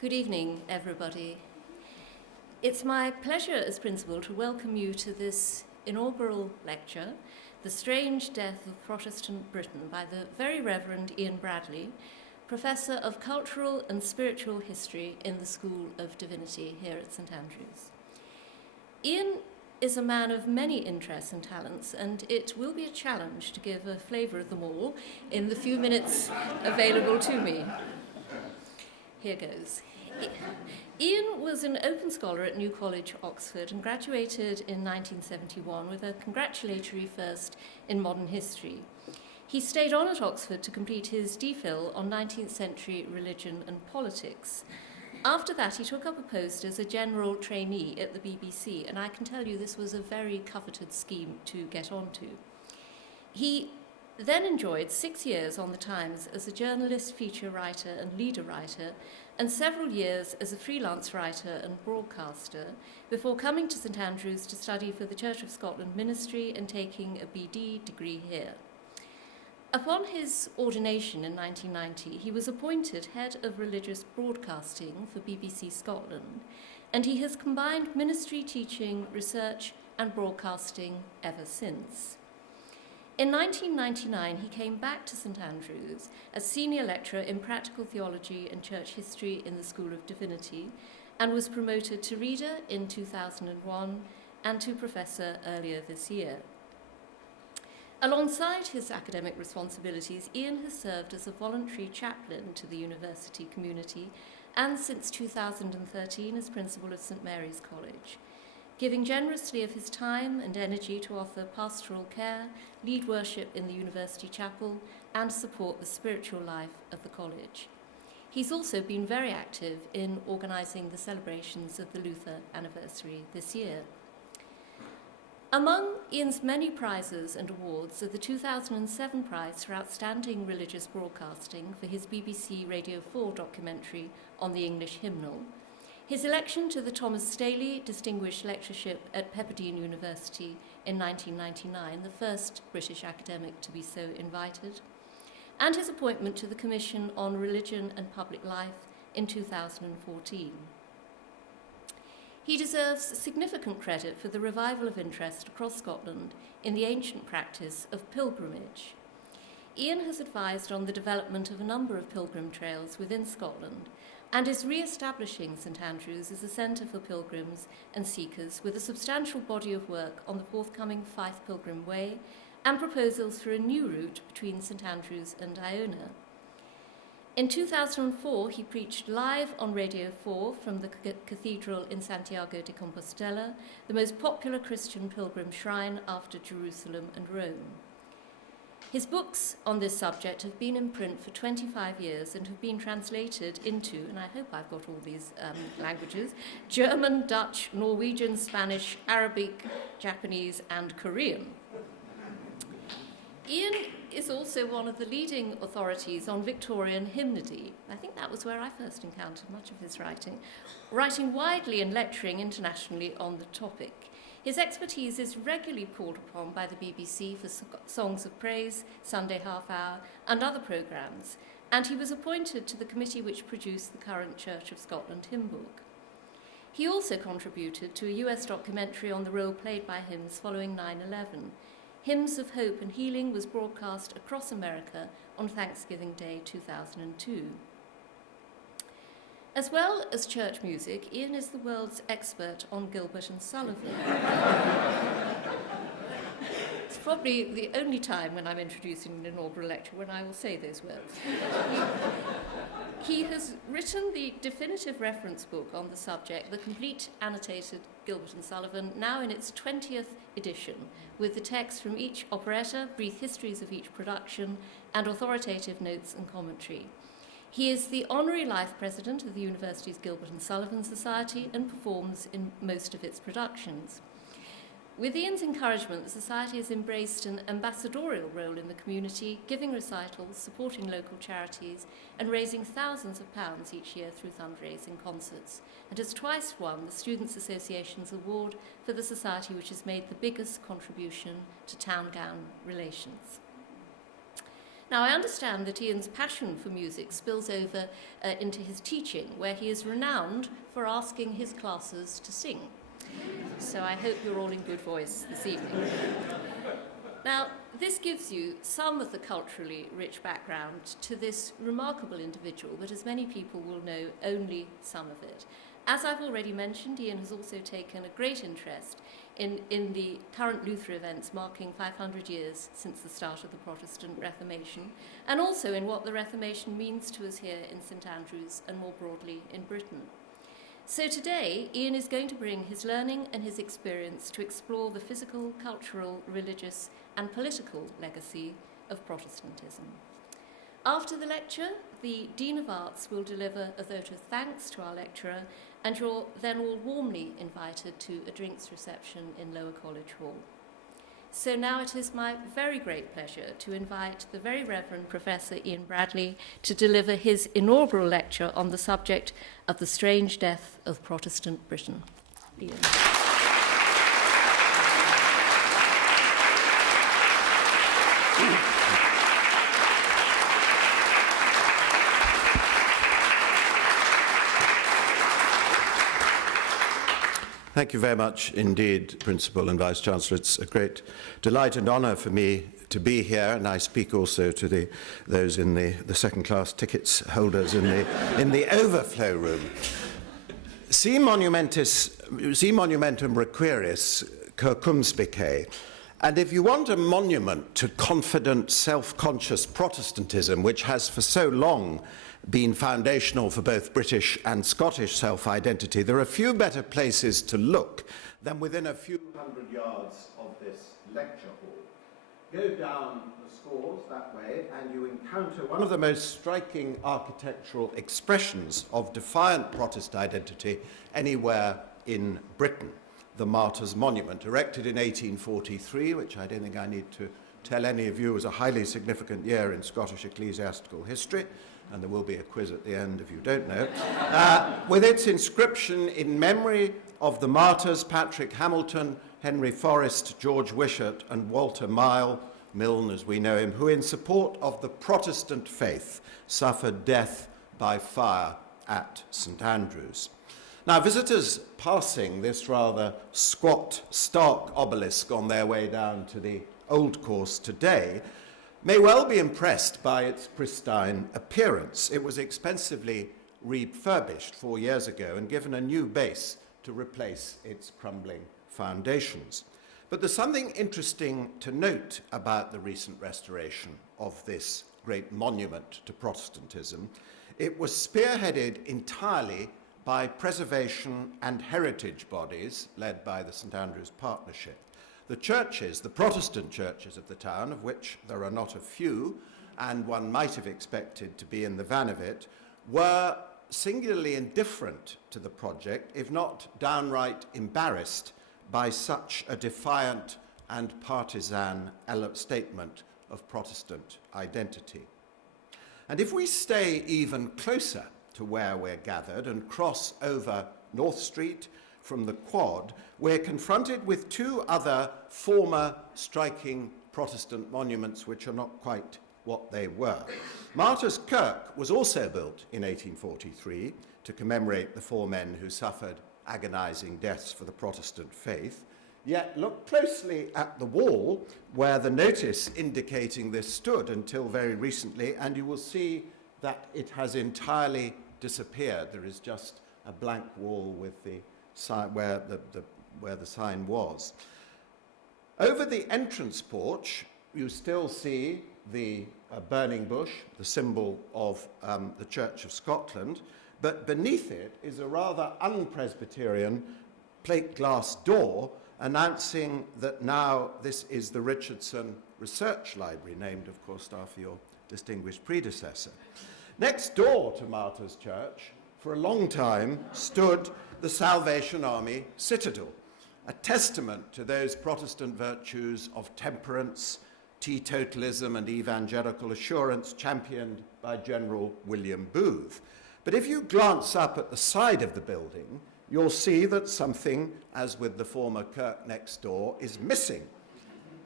Good evening, everybody. It's my pleasure as principal to welcome you to this inaugural lecture, The Strange Death of Protestant Britain, by the Very Rev Ian Bradley, Professor of Cultural and Spiritual History in the School of Divinity here at St Andrews. Ian is a man of many interests and talents, and it will be a challenge to give a flavour of them all in the few minutes available to me. Here goes. Ian was an open scholar at New College, Oxford, and graduated in 1971 with a congratulatory first in modern history. He stayed on at Oxford to complete his DPhil on 19th century religion and politics. After that, he took up a post as a general trainee at the BBC, and I can tell you this was a very coveted scheme to get onto. He then enjoyed 6 years on the Times as a journalist, feature writer and leader writer, and several years as a freelance writer and broadcaster, before coming to St Andrews to study for the Church of Scotland ministry and taking a BD degree here. Upon his ordination in 1990, he was appointed Head of Religious Broadcasting for BBC Scotland, and he has combined ministry teaching, research and broadcasting ever since. In 1999, he came back to St Andrews as Senior Lecturer in Practical Theology and Church History in the School of Divinity, and was promoted to Reader in 2001 and to Professor earlier this year. Alongside his academic responsibilities, Ian has served as a voluntary chaplain to the university community and since 2013 as Principal of St Mary's College, giving generously of his time and energy to offer pastoral care, lead worship in the university chapel, and support the spiritual life of the college. He's also been very active in organising the celebrations of the Luther anniversary this year. Among Ian's many prizes and awards are the 2007 Prize for Outstanding Religious Broadcasting for his BBC Radio 4 documentary on the English hymnal, his election to the Thomas Staley Distinguished Lectureship at Pepperdine University in 1999, the first British academic to be so invited, and his appointment to the Commission on Religion and Public Life in 2014. He deserves significant credit for the revival of interest across Scotland in the ancient practice of pilgrimage. Ian has advised on the development of a number of pilgrim trails within Scotland, and is re-establishing St Andrews as a centre for pilgrims and seekers with a substantial body of work on the forthcoming Fife Pilgrim Way and proposals for a new route between St Andrews and Iona. In 2004, he preached live on Radio 4 from the cathedral in Santiago de Compostela, the most popular Christian pilgrim shrine after Jerusalem and Rome. His books on this subject have been in print for 25 years and have been translated into, and I hope I've got all these languages, German, Dutch, Norwegian, Spanish, Arabic, Japanese, and Korean. Ian is also one of the leading authorities on Victorian hymnody. I think that was where I first encountered much of his writing widely and lecturing internationally on the topic. His expertise is regularly called upon by the BBC for Songs of Praise, Sunday Half Hour, and other programmes, and he was appointed to the committee which produced the current Church of Scotland hymn book. He also contributed to a US documentary on the role played by hymns following 9/11. Hymns of Hope and Healing was broadcast across America on Thanksgiving Day 2002. As well as church music, Ian is the world's expert on Gilbert and Sullivan. It's probably the only time when I'm introducing an inaugural lecture when I will say those words. He has written the definitive reference book on the subject, The Complete Annotated Gilbert and Sullivan, now in its 20th edition, with the text from each operetta, brief histories of each production, and authoritative notes and commentary. He is the Honorary Life President of the University's Gilbert and Sullivan Society and performs in most of its productions. With Ian's encouragement, the Society has embraced an ambassadorial role in the community, giving recitals, supporting local charities, and raising thousands of pounds each year through fundraising concerts, and has twice won the Students' Association's award for the society which has made the biggest contribution to town-gown relations. Now, I understand that Ian's passion for music spills over into his teaching, where he is renowned for asking his classes to sing. So I hope you're all in good voice this evening. Now, this gives you some of the culturally rich background to this remarkable individual, but as many people will know, only some of it. As I've already mentioned, Ian has also taken a great interest in the current Luther events marking 500 years since the start of the Protestant Reformation, and also in what the Reformation means to us here in St Andrews and more broadly in Britain. So today, Ian is going to bring his learning and his experience to explore the physical, cultural, religious and political legacy of Protestantism. After the lecture, the Dean of Arts will deliver a vote of thanks to our lecturer, and you're then all warmly invited to a drinks reception in Lower College Hall. So now it is my very great pleasure to invite the Very Reverend Professor Ian Bradley to deliver his inaugural lecture on the subject of the strange death of Protestant Britain. Ian. Thank you very much indeed, Principal and Vice-Chancellor. It's a great delight and honour for me to be here, and I speak also to those in the second-class tickets holders in the overflow room. Si monumentum requiris circumspice. And if you want a monument to confident, self-conscious Protestantism, which has for so long been foundational for both British and Scottish self-identity, there are few better places to look than within a few hundred yards of this lecture hall. Go down the scores that way and you encounter one of the most striking architectural expressions of defiant Protestant identity anywhere in Britain. The Martyrs' Monument, erected in 1843, which I don't think I need to tell any of you was a highly significant year in Scottish ecclesiastical history, and there will be a quiz at the end if you don't know, with its inscription in memory of the martyrs Patrick Hamilton, Henry Forrest, George Wishart, and Walter Milne as we know him, who in support of the Protestant faith suffered death by fire at St Andrews. Now, visitors passing this rather squat, stark obelisk on their way down to the Old Course today may well be impressed by its pristine appearance. It was expensively refurbished 4 years ago and given a new base to replace its crumbling foundations. But there's something interesting to note about the recent restoration of this great monument to Protestantism. It was spearheaded entirely by preservation and heritage bodies led by the St Andrews Partnership. The churches, the Protestant churches of the town, of which there are not a few, and one might have expected to be in the van of it, were singularly indifferent to the project, if not downright embarrassed by such a defiant and partisan statement of Protestant identity. And if we stay even closer to where we're gathered and cross over North Street from the Quad, we're confronted with two other former striking Protestant monuments which are not quite what they were. Martyrs' Kirk was also built in 1843 to commemorate the four men who suffered agonizing deaths for the Protestant faith. Yet look closely at the wall where the notice indicating this stood until very recently, and you will see that it has entirely disappeared. There is just a blank wall with the sign where the sign was. Over the entrance porch, you still see the burning bush, the symbol of the Church of Scotland, but beneath it is a rather un-Presbyterian plate glass door announcing that now this is the Richardson Research Library, named, of course, after your distinguished predecessor. Next door to Martyrs' Church, for a long time, stood the Salvation Army Citadel, a testament to those Protestant virtues of temperance, teetotalism, and evangelical assurance championed by General William Booth. But if you glance up at the side of the building, you'll see that something, as with the former kirk next door, is missing.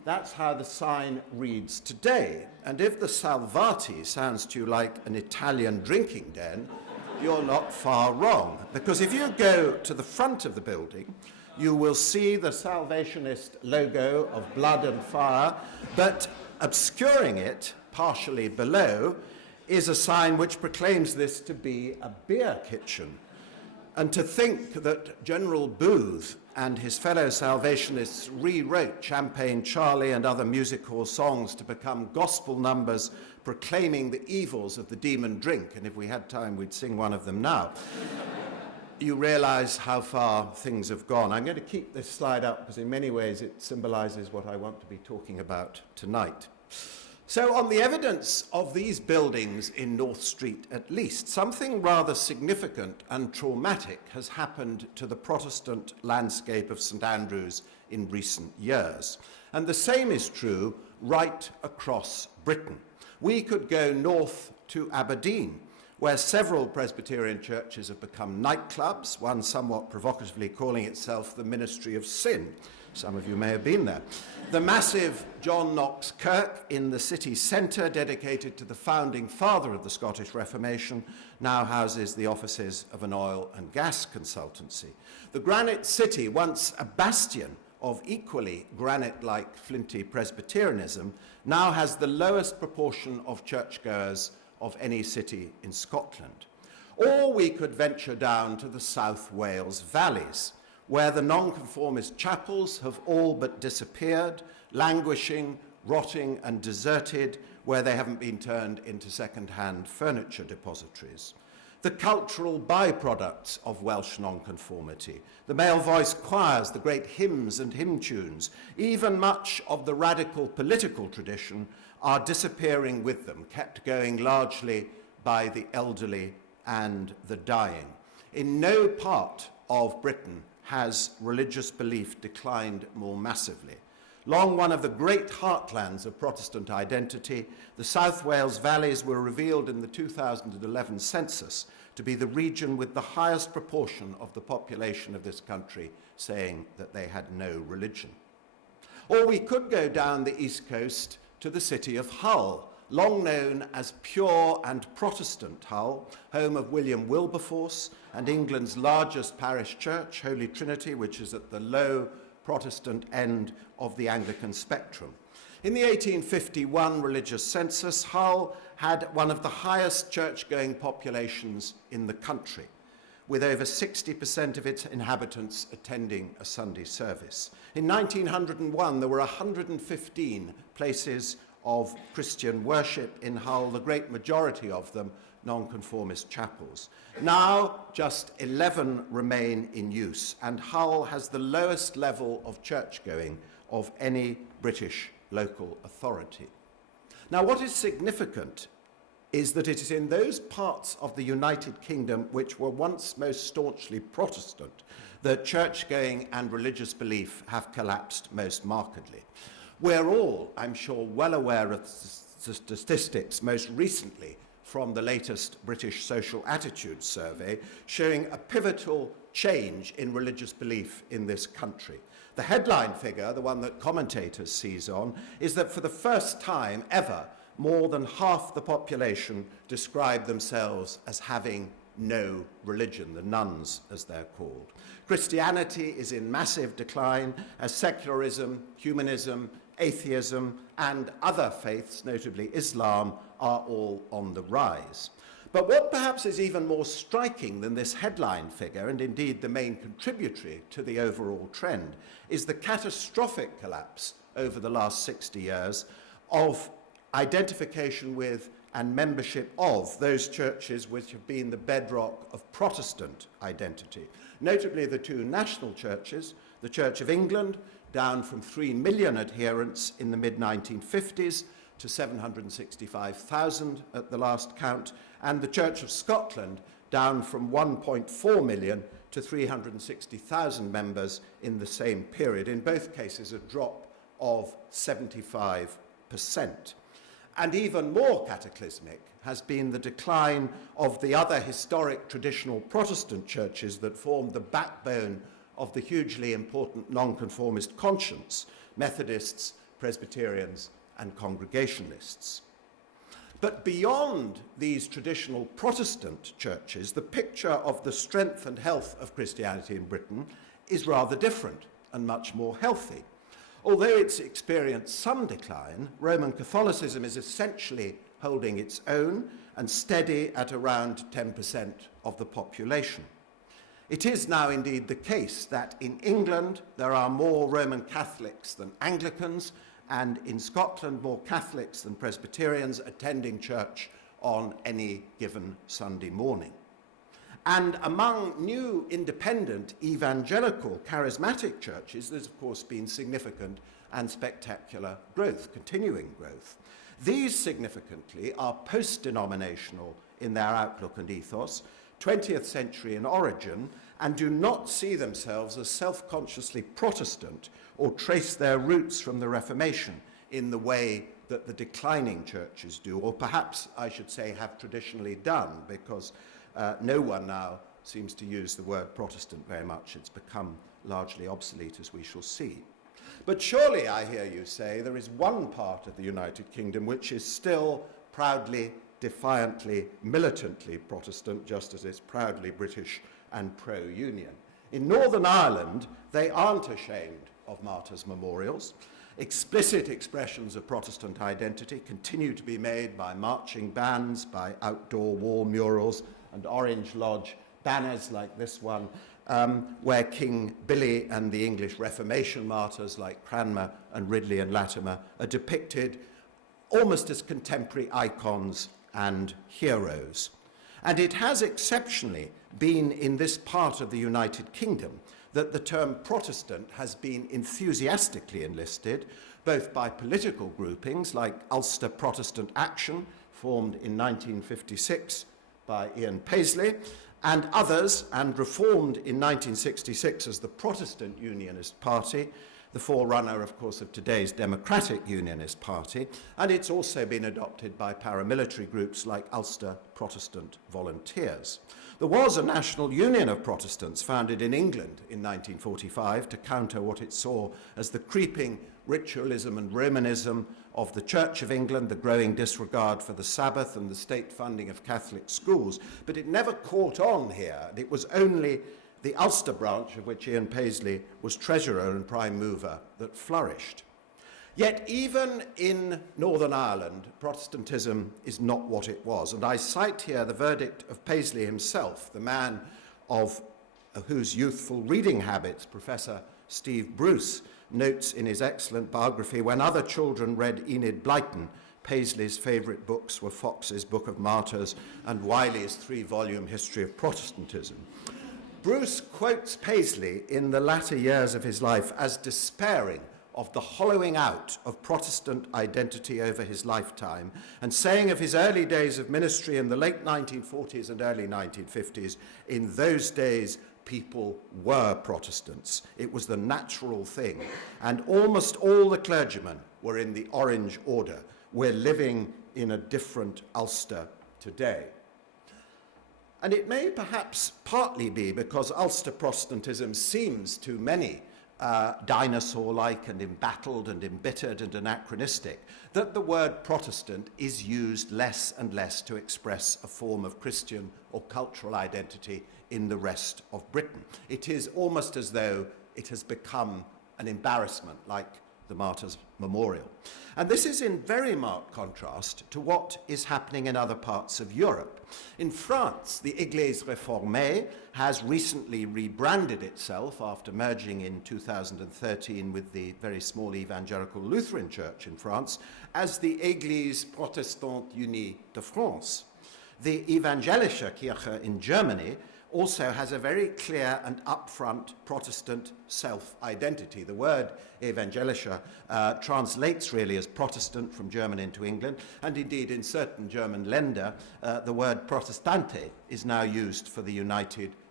That's how the sign reads today. And if the Salvati sounds to you like an Italian drinking den, you're not far wrong. Because if you go to the front of the building, you will see the Salvationist logo of blood and fire, but obscuring it, partially below, is a sign which proclaims this to be a beer kitchen. And to think that General Booth and his fellow Salvationists rewrote Champagne Charlie and other music hall songs to become gospel numbers proclaiming the evils of the demon drink, and if we had time we'd sing one of them now, you realize how far things have gone. I'm going to keep this slide up because in many ways it symbolizes what I want to be talking about tonight. So on the evidence of these buildings in North Street at least, something rather significant and traumatic has happened to the Protestant landscape of St Andrews in recent years. And the same is true right across Britain. We could go north to Aberdeen, where several Presbyterian churches have become nightclubs, one somewhat provocatively calling itself the Ministry of Sin. Some of you may have been there. The massive John Knox Kirk in the city centre, dedicated to the founding father of the Scottish Reformation, now houses the offices of an oil and gas consultancy. The Granite City, once a bastion of equally granite-like flinty Presbyterianism, now has the lowest proportion of churchgoers of any city in Scotland. Or we could venture down to the South Wales valleys, where the nonconformist chapels have all but disappeared, languishing, rotting and deserted, where they haven't been turned into second-hand furniture depositories. The cultural byproducts of Welsh nonconformity, the male voice choirs, the great hymns and hymn tunes, even much of the radical political tradition are disappearing with them, kept going largely by the elderly and the dying. In no part of Britain has religious belief declined more massively. Long one of the great heartlands of Protestant identity, the South Wales valleys were revealed in the 2011 census to be the region with the highest proportion of the population of this country saying that they had no religion. Or we could go down the east coast to the city of Hull, long known as pure and Protestant Hull, home of William Wilberforce and England's largest parish church, Holy Trinity, which is at the low Protestant end of the Anglican spectrum. In the 1851 religious census, Hull had one of the highest church-going populations in the country, with over 60% of its inhabitants attending a Sunday service. In 1901, there were 115 places of Christian worship in Hull, the great majority of them nonconformist chapels. Now, just 11 remain in use, and Hull has the lowest level of church-going of any British local authority. Now, what is significant is that it is in those parts of the United Kingdom which were once most staunchly Protestant that church-going and religious belief have collapsed most markedly. We're all, I'm sure, well aware of the statistics, most recently from the latest British Social Attitudes Survey, showing a pivotal change in religious belief in this country. The headline figure, the one that commentators seize on, is that for the first time ever, more than half the population describe themselves as having no religion, the nuns as they're called. Christianity is in massive decline as secularism, humanism, atheism, and other faiths, notably Islam, are all on the rise. But what perhaps is even more striking than this headline figure, and indeed the main contributory to the overall trend, is the catastrophic collapse over the last 60 years of identification with and membership of those churches which have been the bedrock of Protestant identity. Notably the two national churches, the Church of England, down from 3 million adherents in the mid-1950s to 765,000 at the last count, and the Church of Scotland, down from 1.4 million to 360,000 members in the same period. In both cases, a drop of 75%. And even more cataclysmic has been the decline of the other historic traditional Protestant churches that formed the backbone of the hugely important nonconformist conscience, Methodists, Presbyterians, and Congregationalists. But beyond these traditional Protestant churches, the picture of the strength and health of Christianity in Britain is rather different and much more healthy. Although it's experienced some decline, Roman Catholicism is essentially holding its own and steady at around 10% of the population. It is now indeed the case that in England there are more Roman Catholics than Anglicans, and in Scotland more Catholics than Presbyterians attending church on any given Sunday morning. And among new independent evangelical charismatic churches, there's of course been significant and spectacular growth, continuing growth. These significantly are post-denominational in their outlook and ethos, 20th century in origin, and do not see themselves as self-consciously Protestant or trace their roots from the Reformation in the way that the declining churches do, or perhaps I should say have traditionally done, because no one now seems to use the word Protestant very much. It's become largely obsolete, as we shall see. But surely, I hear you say, there is one part of the United Kingdom which is still proudly, defiantly, militantly Protestant, just as it's proudly British and pro-union. In Northern Ireland, they aren't ashamed of martyrs' memorials. Explicit expressions of Protestant identity continue to be made by marching bands, by outdoor wall murals and Orange Lodge banners like this one, where King Billy and the English Reformation martyrs like Cranmer and Ridley and Latimer are depicted almost as contemporary icons and heroes. And it has exceptionally been in this part of the United Kingdom that the term Protestant has been enthusiastically enlisted, both by political groupings like Ulster Protestant Action, formed in 1956 by Ian Paisley, and others, and reformed in 1966 as the Protestant Unionist Party, the forerunner, of course, of today's Democratic Unionist Party, and it's also been adopted by paramilitary groups like Ulster Protestant Volunteers. There was a national union of Protestants founded in England in 1945 to counter what it saw as the creeping ritualism and Romanism of the Church of England, the growing disregard for the Sabbath and the state funding of Catholic schools. But it never caught on here. It was only the Ulster branch, of which Ian Paisley was treasurer and prime mover, that flourished. Yet even in Northern Ireland, Protestantism is not what it was. And I cite here the verdict of Paisley himself, the man of whose youthful reading habits Professor Steve Bruce notes in his excellent biography. When other children read Enid Blyton, Paisley's favourite books were Fox's Book of Martyrs and Wiley's 3-volume History of Protestantism. Bruce quotes Paisley in the latter years of his life as despairing of the hollowing out of Protestant identity over his lifetime, and saying of his early days of ministry in the late 1940s and early 1950s, in those days people were Protestants. It was the natural thing, and almost all the clergymen were in the Orange Order. We're living in a different Ulster today. And it may perhaps partly be because Ulster Protestantism seems to many dinosaur-like and embattled and embittered and anachronistic, that the word Protestant is used less and less to express a form of Christian or cultural identity in the rest of Britain. It is almost as though it has become an embarrassment, like the Martyrs' Memorial. And this is in very marked contrast to what is happening in other parts of Europe. In France, the Église réformée has recently rebranded itself after merging in 2013 with the very small evangelical Lutheran Church in France as the Église Protestante Unie de France. The Evangelische Kirche in Germany also has a very clear and upfront Protestant self-identity. The word evangelische translates really as Protestant from German into England, and indeed in certain German Länder, the word Protestante is now used for the United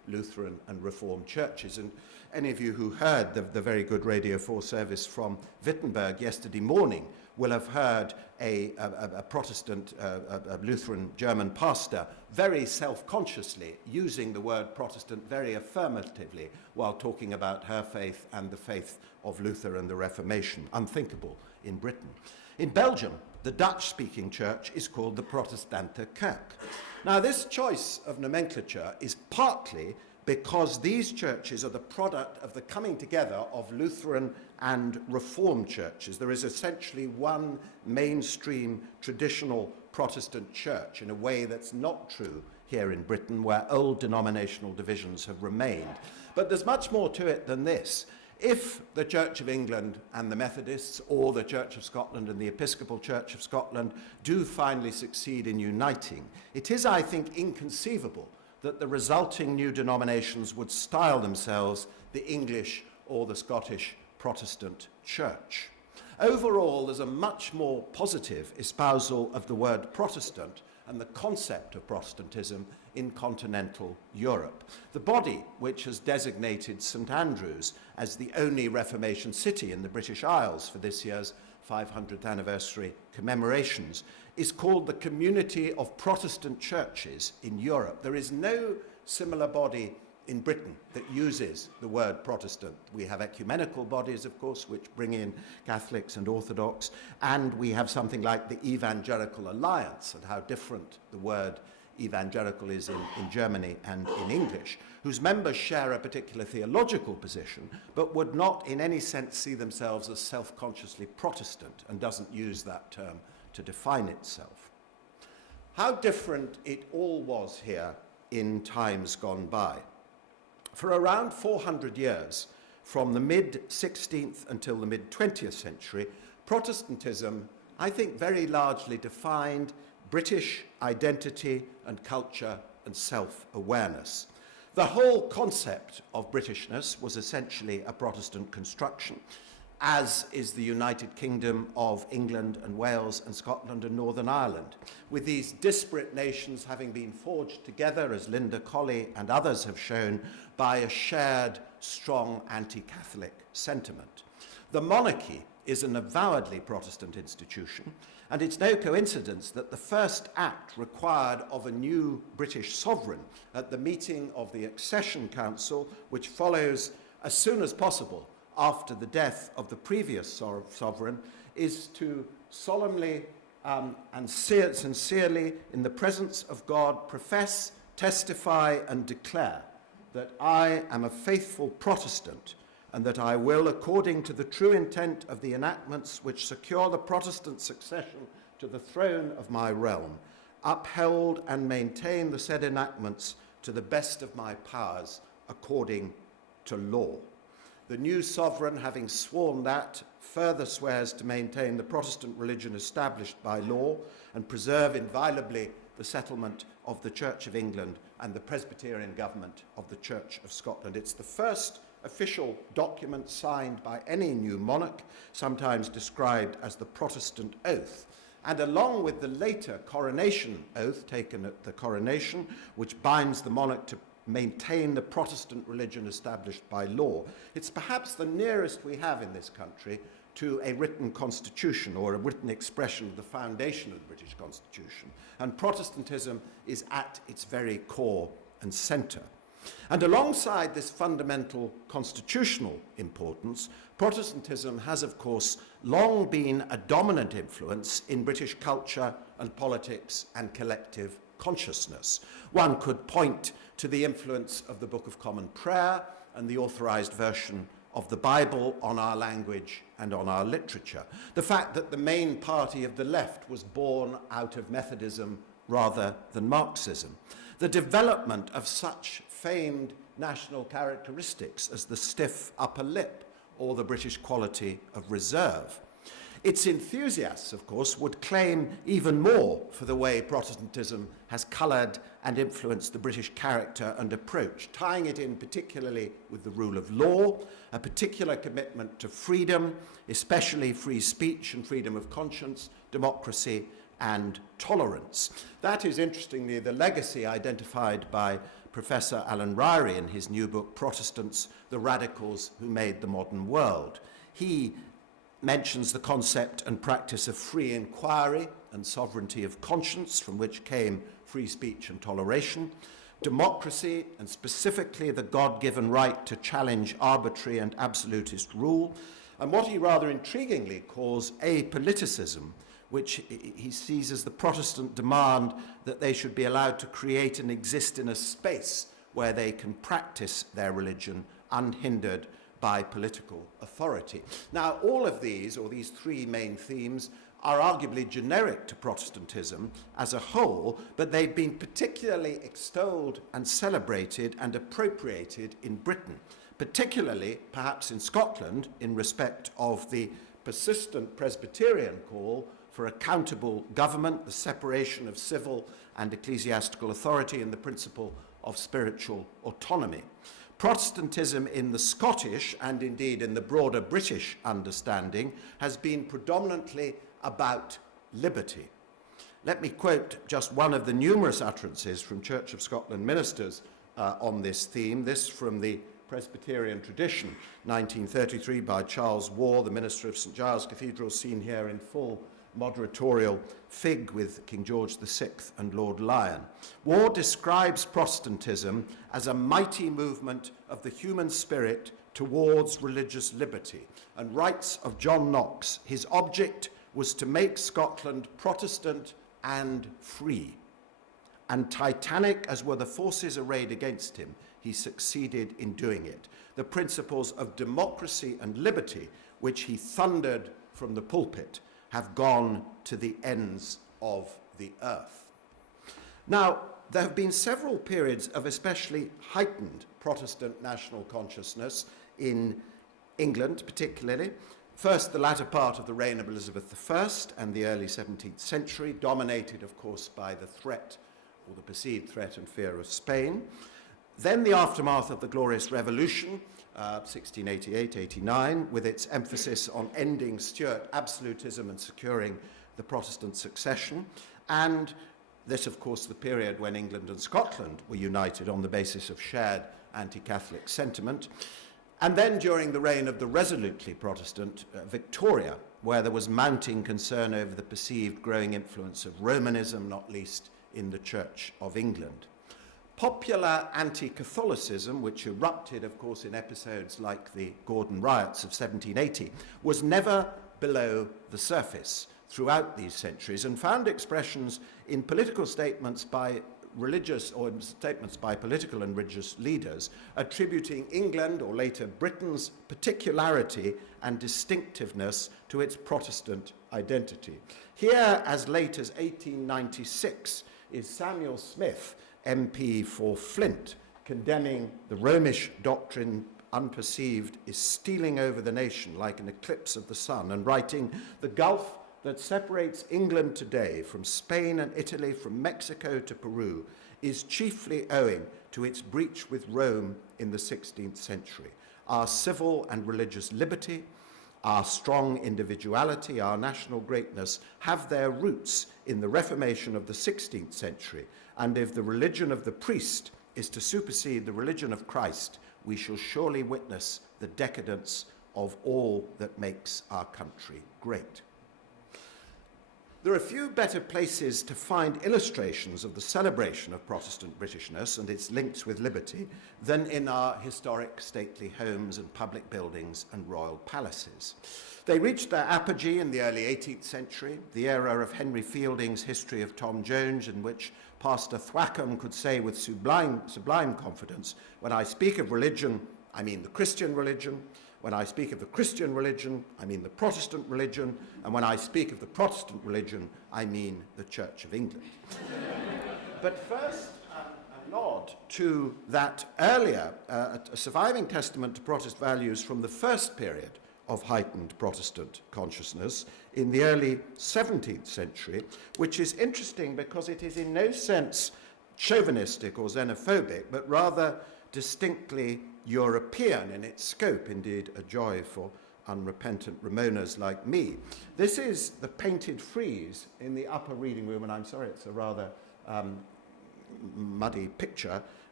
Lutheran and Reformed churches. And any of you who heard the very good Radio 4 service from Wittenberg yesterday morning will have heard a Protestant, a Lutheran German pastor very self-consciously using the word Protestant very affirmatively while talking about her faith and the faith of Luther and the Reformation. Unthinkable in Britain. In Belgium, the Dutch-speaking church is called the Protestante Kerk. Now, this choice of nomenclature is partly because these churches are the product of the coming together of Lutheran and Reformed churches. There is essentially one mainstream traditional Protestant church in a way that's not true here in Britain, where old denominational divisions have remained. But there's much more to it than this. If the Church of England and the Methodists, or the Church of Scotland and the Episcopal Church of Scotland, do finally succeed in uniting, it is, I think, inconceivable that the resulting new denominations would style themselves the English or the Scottish Protestant Church. Overall, there's a much more positive espousal of the word Protestant and the concept of Protestantism in continental Europe. The body which has designated St Andrews as the only Reformation city in the British Isles for this year's 500th anniversary commemorations is called the Community of Protestant Churches in Europe. There is no similar body in Britain that uses the word Protestant. We have ecumenical bodies, of course, which bring in Catholics and Orthodox, and we have something like the Evangelical Alliance, and how different the word evangelical is in Germany and in English, whose members share a particular theological position, but would not in any sense see themselves as self-consciously Protestant, and doesn't use that term to define itself. How different it all was here in times gone by. For around 400 years, from the mid-16th until the mid-20th century, Protestantism, I think, very largely defined British identity and culture and self-awareness. The whole concept of Britishness was essentially a Protestant construction, as is the United Kingdom of England and Wales and Scotland and Northern Ireland, with these disparate nations having been forged together, as Linda Colley and others have shown, by a shared, strong anti-Catholic sentiment. The monarchy is an avowedly Protestant institution, and it's no coincidence that the first act required of a new British sovereign at the meeting of the Accession Council, which follows as soon as possible after the death of the previous sovereign, is to solemnly and sincerely, in the presence of God, profess, testify, and declare that I am a faithful Protestant, and that I will, according to the true intent of the enactments which secure the Protestant succession to the throne of my realm, uphold and maintain the said enactments to the best of my powers, according to law. The new sovereign, having sworn that, further swears to maintain the Protestant religion established by law and preserve inviolably the settlement of the Church of England and the Presbyterian government of the Church of Scotland. It's the first official document signed by any new monarch, sometimes described as the Protestant Oath. And along with the later coronation oath taken at the coronation, which binds the monarch to maintain the Protestant religion established by law, it's perhaps the nearest we have in this country to a written constitution or a written expression of the foundation of the British Constitution. And Protestantism is at its very core and centre. And alongside this fundamental constitutional importance, Protestantism has, of course, long been a dominant influence in British culture and politics and collective consciousness. One could point to the influence of the Book of Common Prayer and the authorized version of the Bible on our language and on our literature. The fact that the main party of the left was born out of Methodism rather than Marxism. The development of such famed national characteristics as the stiff upper lip or the British quality of reserve. Its enthusiasts, of course, would claim even more for the way Protestantism has coloured and influenced the British character and approach, tying it in particularly with the rule of law, a particular commitment to freedom, especially free speech and freedom of conscience, democracy and tolerance. That is, interestingly, the legacy identified by Professor Alan Ryrie in his new book, Protestants, the Radicals Who Made the Modern World. He mentions the concept and practice of free inquiry and sovereignty of conscience, from which came free speech and toleration, democracy, and specifically the God-given right to challenge arbitrary and absolutist rule, and what he rather intriguingly calls apoliticism, which he sees as the Protestant demand that they should be allowed to create and exist in a space where they can practice their religion unhindered by political authority. Now, all of these, or these three main themes, are arguably generic to Protestantism as a whole, but they've been particularly extolled and celebrated and appropriated in Britain, particularly perhaps in Scotland in respect of the persistent Presbyterian call for accountable government, the separation of civil and ecclesiastical authority, and the principle of spiritual autonomy. Protestantism in the Scottish, and indeed in the broader British understanding, has been predominantly about liberty. Let me quote just one of the numerous utterances from Church of Scotland ministers on this theme, this from the Presbyterian tradition, 1933, by Charles Waugh, the minister of St Giles Cathedral, seen here in full moderatorial fig with King George VI and Lord Lyon. Waugh describes Protestantism as a mighty movement of the human spirit towards religious liberty, and writes of John Knox, his object was to make Scotland Protestant and free. And titanic as were the forces arrayed against him, he succeeded in doing it. The principles of democracy and liberty, which he thundered from the pulpit, have gone to the ends of the earth. Now, there have been several periods of especially heightened Protestant national consciousness in England, particularly. First, the latter part of the reign of Elizabeth I and the early 17th century, dominated, of course, by the threat, or the perceived threat and fear of Spain. Then the aftermath of the Glorious Revolution, 1688-89, with its emphasis on ending Stuart absolutism and securing the Protestant succession. And this, of course, the period when England and Scotland were united on the basis of shared anti-Catholic sentiment. And then during the reign of the resolutely Protestant Victoria, where there was mounting concern over the perceived growing influence of Romanism, not least in the Church of England. Popular anti-Catholicism, which erupted, of course, in episodes like the Gordon riots of 1780, was never below the surface throughout these centuries and found expressions in political statements by religious, or in statements by political and religious leaders, attributing England, or later Britain's, particularity and distinctiveness to its Protestant identity. Here, as late as 1896, is Samuel Smith, MP for Flint, condemning the Romish doctrine unperceived is stealing over the nation like an eclipse of the sun, and writing, "The gulf that separates England today from Spain and Italy, from Mexico to Peru, is chiefly owing to its breach with Rome in the 16th century. Our civil and religious liberty, our strong individuality, our national greatness have their roots in the Reformation of the 16th century, and if the religion of the priest is to supersede the religion of Christ, we shall surely witness the decadence of all that makes our country great." There are few better places to find illustrations of the celebration of Protestant Britishness and its links with liberty than in our historic stately homes and public buildings and royal palaces. They reached their apogee in the early 18th century, the era of Henry Fielding's History of Tom Jones, in which Pastor Thwackum could say with sublime confidence, "When I speak of religion, I mean the Christian religion. When I speak of the Christian religion, I mean the Protestant religion. And when I speak of the Protestant religion, I mean the Church of England." But first, a nod to that earlier, a surviving testament to Protestant values from the first period of heightened Protestant consciousness in the early 17th century, which is interesting because it is in no sense chauvinistic or xenophobic, but rather distinctly European in its scope, indeed a joy for unrepentant Ramonas like me. This is the painted frieze in the upper reading room, and I'm sorry it's a rather muddy picture,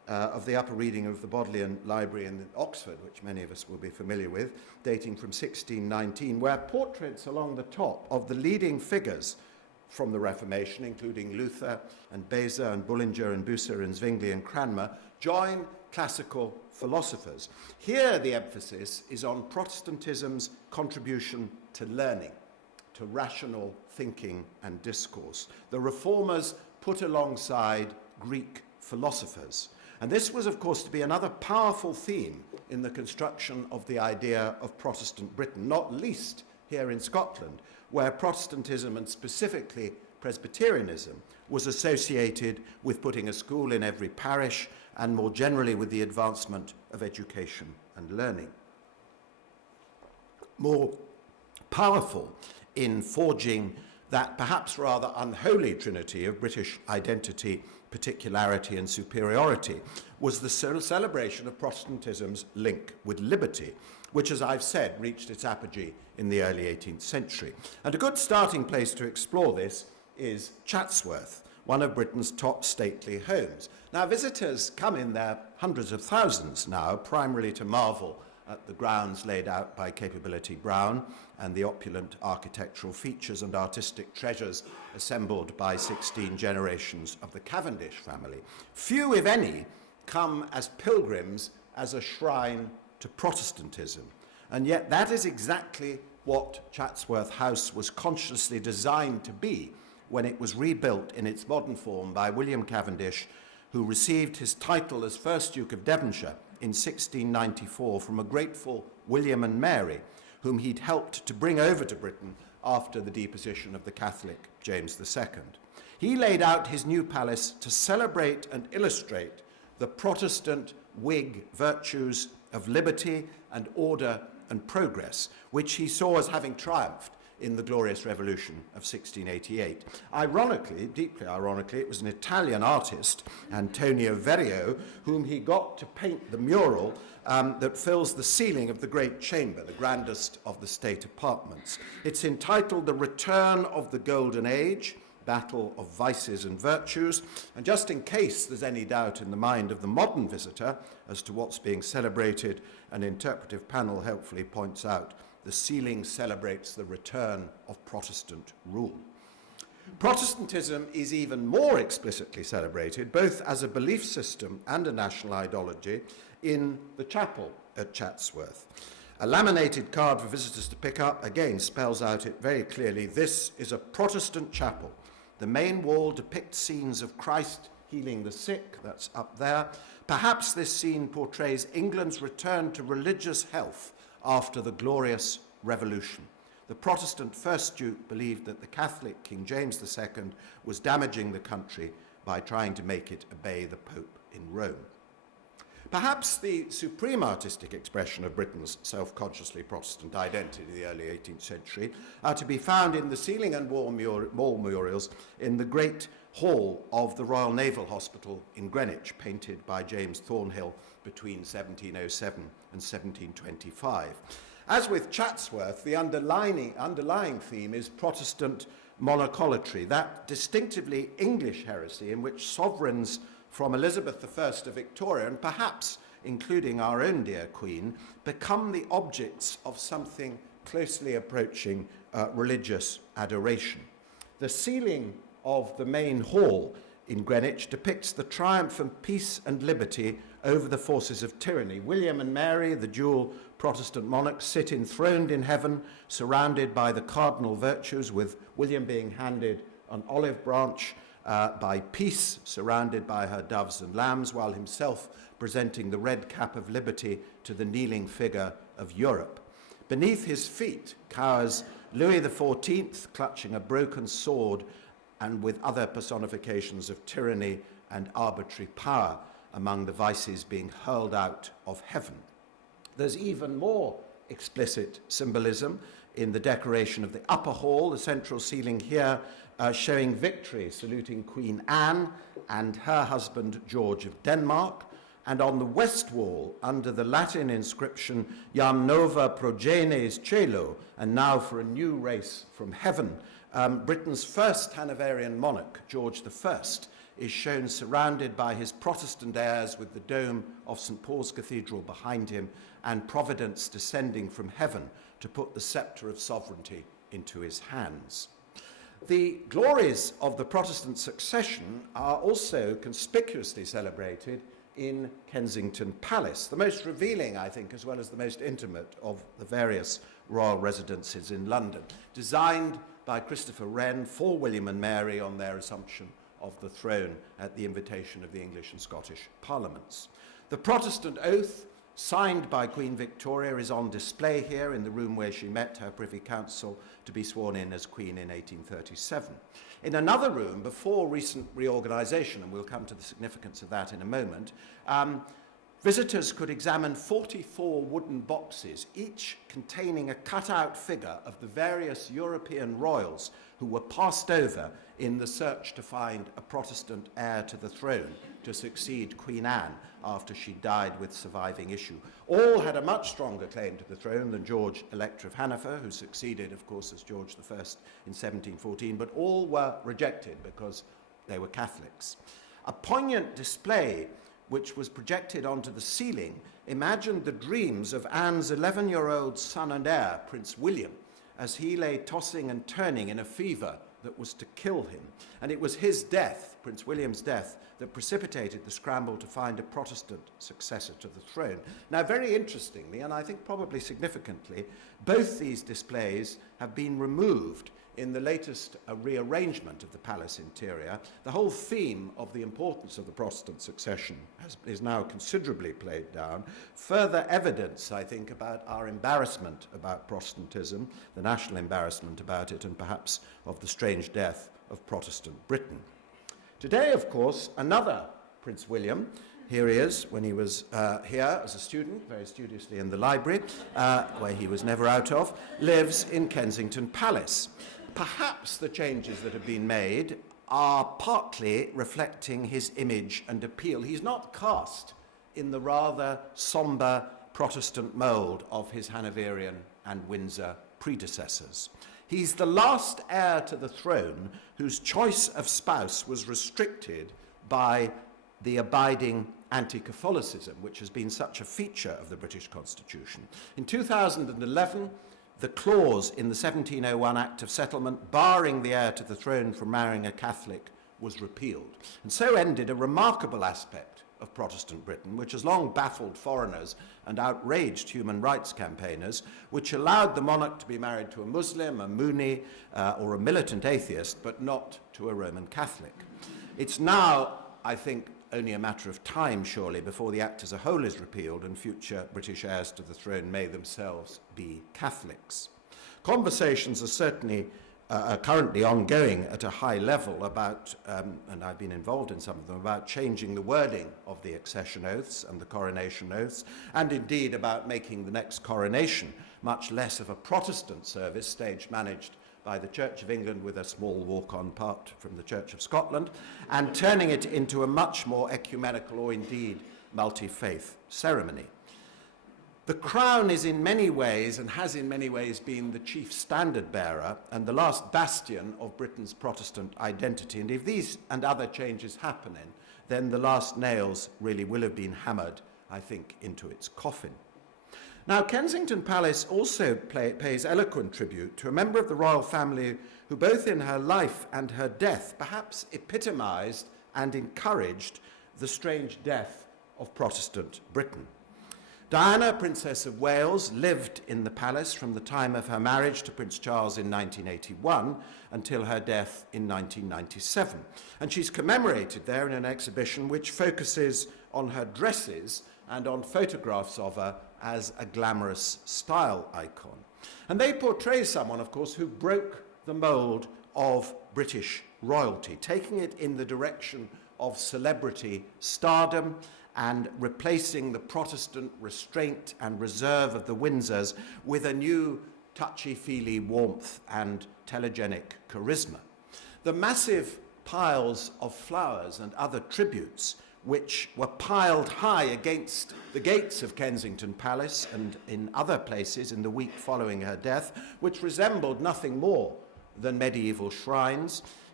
of the upper reading of the Bodleian Library in Oxford, which many of us will be familiar with, dating from 1619, where portraits along the top of the leading figures from the Reformation, including Luther and Beza and Bullinger and Bucer and Zwingli and Cranmer, join classical philosophers. Here the emphasis is on Protestantism's contribution to learning, to rational thinking and discourse. The reformers put alongside Greek philosophers. And this was, of course, to be another powerful theme in the construction of the idea of Protestant Britain, not least here in Scotland, where Protestantism and specifically Presbyterianism was associated with putting a school in every parish and more generally with the advancement of education and learning. More powerful in forging that perhaps rather unholy trinity of British identity, particularity and superiority was the celebration of Protestantism's link with liberty, which, as I've said, reached its apogee in the early 18th century. And a good starting place to explore this is Chatsworth, one of Britain's top stately homes. Now, visitors come in there hundreds of thousands now, primarily to marvel at the grounds laid out by Capability Brown and the opulent architectural features and artistic treasures assembled by 16 generations of the Cavendish family. Few, if any, come as pilgrims as a shrine to Protestantism. And yet that is exactly what Chatsworth House was consciously designed to be when it was rebuilt in its modern form by William Cavendish, who received his title as first Duke of Devonshire in 1694 from a grateful William and Mary, whom he'd helped to bring over to Britain after the deposition of the Catholic James II. He laid out his new palace to celebrate and illustrate the Protestant Whig virtues of liberty and order and progress, which he saw as having triumphed in the Glorious Revolution of 1688. Ironically, deeply ironically, it was an Italian artist, Antonio Verrio, whom he got to paint the mural that fills the ceiling of the Great Chamber, the grandest of the state apartments. It's entitled The Return of the Golden Age, Battle of Vices and Virtues. And just in case there's any doubt in the mind of the modern visitor as to what's being celebrated, an interpretive panel helpfully points out the ceiling celebrates the return of Protestant rule. Protestantism is even more explicitly celebrated, both as a belief system and a national ideology, in the chapel at Chatsworth. A laminated card for visitors to pick up, again, spells out it very clearly. This is a Protestant chapel. The main wall depicts scenes of Christ healing the sick, that's up there. Perhaps this scene portrays England's return to religious health after the Glorious Revolution. The Protestant first Duke believed that the Catholic King James II was damaging the country by trying to make it obey the Pope in Rome. Perhaps the supreme artistic expression of Britain's self-consciously Protestant identity in the early 18th century are to be found in the ceiling and wall murals in the great hall of the Royal Naval Hospital in Greenwich, painted by James Thornhill between 1707 and 1725. As with Chatsworth, the underlying theme is Protestant monocolatry, that distinctively English heresy in which sovereigns from Elizabeth I of Victoria, and perhaps including our own dear Queen, become the objects of something closely approaching religious adoration. The ceiling of the main hall in Greenwich depicts the triumph of peace and liberty over the forces of tyranny. William and Mary, the dual Protestant monarchs, sit enthroned in heaven, surrounded by the cardinal virtues, with William being handed an olive branch by Peace, surrounded by her doves and lambs, while himself presenting the red cap of liberty to the kneeling figure of Europe. Beneath his feet cowers Louis XIV, clutching a broken sword, and with other personifications of tyranny and arbitrary power among the vices being hurled out of heaven. There's even more explicit symbolism in the decoration of the upper hall, the central ceiling here showing victory, saluting Queen Anne and her husband George of Denmark, and on the west wall, under the Latin inscription, Jam nova progenes celo, and now for a new race from heaven, Britain's first Hanoverian monarch, George I, is shown surrounded by his Protestant heirs with the dome of St. Paul's Cathedral behind him and Providence descending from heaven to put the sceptre of sovereignty into his hands. The glories of the Protestant succession are also conspicuously celebrated in Kensington Palace, the most revealing, I think, as well as the most intimate of the various royal residences in London, designed by Christopher Wren for William and Mary on their assumption of the throne at the invitation of the English and Scottish parliaments. The Protestant oath, signed by Queen Victoria, is on display here in the room where she met her Privy Council to be sworn in as Queen in 1837. In another room, before recent reorganisation, and we'll come to the significance of that in a moment, visitors could examine 44 wooden boxes, each containing a cut-out figure of the various European royals who were passed over in the search to find a Protestant heir to the throne to succeed Queen Anne after she died with surviving issue. All had a much stronger claim to the throne than George, Elector of Hanover, who succeeded, of course, as George I in 1714, but all were rejected because they were Catholics. A poignant display which was projected onto the ceiling imagined the dreams of Anne's 11-year-old son and heir, Prince William, as he lay tossing and turning in a fever that was to kill him. And it was his death, Prince William's death, that precipitated the scramble to find a Protestant successor to the throne. Now, very interestingly, and I think probably significantly, both these displays have been removed in the latest rearrangement of the palace interior. The whole theme of the importance of the Protestant succession is now considerably played down. Further evidence, I think, about our embarrassment about Protestantism, the national embarrassment about it, and perhaps of the strange death of Protestant Britain. Today, of course, another Prince William, here he is when he was here as a student, very studiously in the library, where he was never out of, lives in Kensington Palace. Perhaps the changes that have been made are partly reflecting his image and appeal. He's not cast in the rather sombre Protestant mould of his Hanoverian and Windsor predecessors. He's the last heir to the throne whose choice of spouse was restricted by the abiding anti-Catholicism, which has been such a feature of the British Constitution. In 2011, the clause in the 1701 Act of Settlement barring the heir to the throne from marrying a Catholic was repealed. And so ended a remarkable aspect of Protestant Britain, which has long baffled foreigners and outraged human rights campaigners, which allowed the monarch to be married to a Muslim, a Moonie, or a militant atheist, but not to a Roman Catholic. It's now, I think, only a matter of time, surely, before the Act as a whole is repealed and future British heirs to the throne may themselves be Catholics. Conversations are certainly currently ongoing at a high level about, and I've been involved in some of them, about changing the wording of the accession oaths and the coronation oaths, and indeed about making the next coronation much less of a Protestant service, stage managed by the Church of England with a small walk-on part from the Church of Scotland, and turning it into a much more ecumenical or indeed multi-faith ceremony. The crown is in many ways, and has in many ways been, the chief standard bearer and the last bastion of Britain's Protestant identity. And if these and other changes happen, then the last nails really will have been hammered, I think, into its coffin. Now, Kensington Palace also pays eloquent tribute to a member of the royal family who both in her life and her death perhaps epitomised and encouraged the strange death of Protestant Britain. Diana, Princess of Wales, lived in the palace from the time of her marriage to Prince Charles in 1981 until her death in 1997. And she's commemorated there in an exhibition which focuses on her dresses and on photographs of her as a glamorous style icon. And they portray someone, of course, who broke the mould of British royalty, taking it in the direction of celebrity stardom and replacing the Protestant restraint and reserve of the Windsors with a new touchy-feely warmth and telegenic charisma. The massive piles of flowers and other tributes which were piled high against the gates of Kensington Palace and in other places in the week following her death, which resembled nothing more than medieval shrines,